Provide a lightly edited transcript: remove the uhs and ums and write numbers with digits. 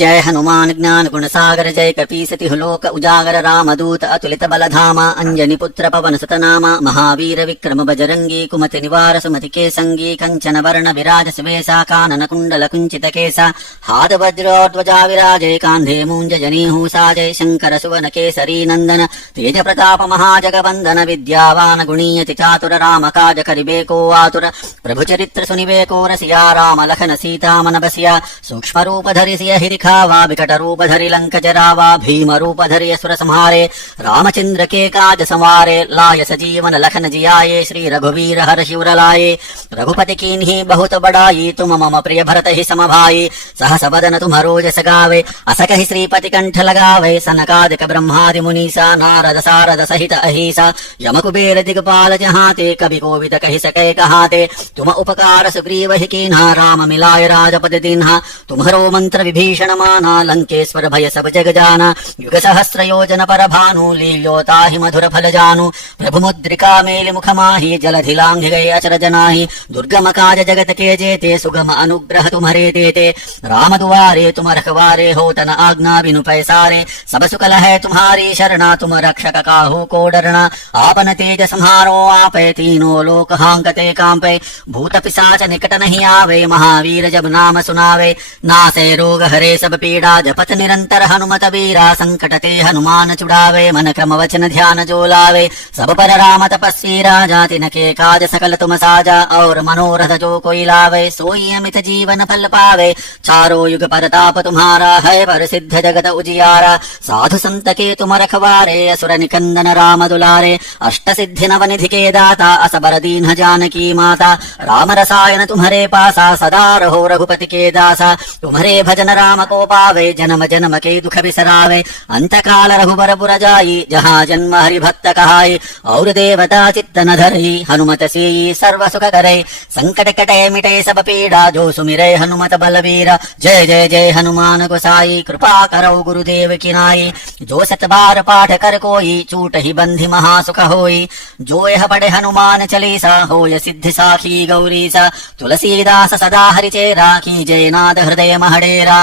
जय हनुमान ज्ञान गुण सागर जय कपीसति लोक उजागर रामदूत अतुलित बलधामा अंजनी पुत्र पवन सुत नामा महावीर विक्रम बजरंगी कुमति निवार सुमति के संगी कंचन वर्ण विराज सुवेशा कानन कुंडल कुंचित केसा हाथ वज्रोध्वजा विराजय कांधे मूंज जनेहू साजय शंकर सुवन केसरी नंदन तेज प्रताप महाजगवंदन विद्यावान गुणीयति चातुर राम काज करिबेको आतुर प्रभु चरित्र सुनिबेको रसिया राम लखन सीता मन बसिया सूक्ष्म रूप धरि सिय हिरिखावा विकट रूप धरि लंक जरावा भीम रूप धरि असुर संहारे रामचंद्र के काज संवारे लाय सजीवन लखन जियाये श्री रघुवीर हर शिवर लाये रघुपति कीन्ही बहुत बड़ाई तुम मम प्रिय भरत ही समभाई सहस बदन तुम्हरो जस गावे अस कहि श्रीपति कंठ लगावे सनकादिक ब्रह्मादि मुनीसा नारद सारद सहित अहिसा यम कुबेर दिगपाल जहाते कवि कोविद कहि सकै कहाते तुम उपकार सुग्रीव ही कीन्हा राम मिलाय राजपद दीन्हा तुम्हरो मंत्र विभीषण माना लंकेश्वर भय सब जग जाना युग सहस्र योजन पर भानु लील्योता ही मधुर फल जानु प्रभु मुद्रिका मेलि मुख माही जलधि लांघ गए अचर जनाही दुर्गम काज जगत के जेते सुगम अनुग्रह तुम्हरे देते राम दुआरे तुम रखवारे हो तन आज्ञा बिनु पैसारे सब सुकल है तुम्हारी शरणा तुम रक्षक काहू को डरना आपन तेज संहारो आपे तीनों लोक हांकते कांपे भूत पिशाच निकट नहीं आवे महावीर जब नाम सुनावे नासे रोग हरे सब पीड़ा जपत निरंतर हनुमत वीरा संकट ते हनुमान छुड़ावे मन क्रम वचन ध्यान जो लावे सब पर राम तपस्वी राजा तिनके काज सकल तुम साजा और मनोरथ जो कोई लावे सोई अमित जीवन फल पावे चारों युग परताप तुम्हारा है प्रसिद्ध जगत उजियारा साधु संत के तुम रखवारे असुर निकंदन राम दुलारे अष्ट सिद्धि नव निधि के दाता असबर दीन जानकी माता राम रसायन तुम्हारे पासा सदा रहो रघुपति के दासा तुम्हारे भजन राम को पावे जन्म जन्म के दुख बिसरावे अंत काल रघुबर पुर जाई जहाँ जन्म हरि भक्त कहाई और देवता चित्त न धरई हनुमत से सर्व सुख करे संकट कटे मिटे सब पीड़ा जो सुमिरे हनुमत बलवीर जय जय जय हनुमान गोसाई कृपा करो गुरुदेव की नाई जो सत बार पाठ कर कोई छूट ही बंधि महासुख होई जो यह पढ़े हनुमान चालीसा होय सिद्धि साखी गौरीसा तुलसीदास सदा हरिचेरा की जय नाद हृदय महडेरा।